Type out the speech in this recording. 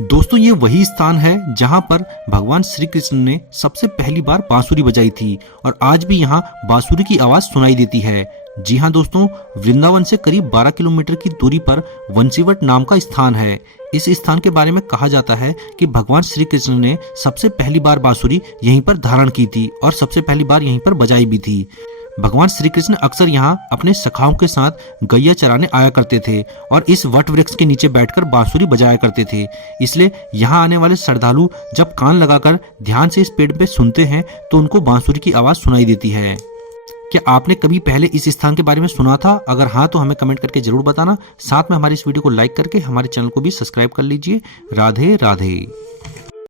दोस्तों ये वही स्थान है जहां पर भगवान श्री कृष्ण ने सबसे पहली बार बांसुरी बजाई थी और आज भी यहां बांसुरी की आवाज सुनाई देती है। जी हां दोस्तों, वृंदावन से करीब 12 किलोमीटर की दूरी पर वंशीवट नाम का स्थान है। इस स्थान के बारे में कहा जाता है कि भगवान श्री कृष्ण ने सबसे पहली बार बांसुरी यहीं पर धारण की थी और सबसे पहली बार यहीं पर बजाई भी थी। भगवान श्री कृष्ण अक्सर यहाँ अपने सखाओं के साथ गैया चराने आया करते थे और इस वट वृक्ष के नीचे बैठकर बांसुरी बजाया करते थे। इसलिए यहाँ आने वाले श्रद्धालु जब कान लगाकर ध्यान से इस पेड़ पे सुनते हैं तो उनको बांसुरी की आवाज सुनाई देती है। क्या आपने कभी पहले इस स्थान के बारे में सुना था? अगर हाँ तो हमें कमेंट करके जरूर बताना। साथ में हमारी इस वीडियो को लाइक करके हमारे चैनल को भी सब्सक्राइब कर लीजिए। राधे राधे।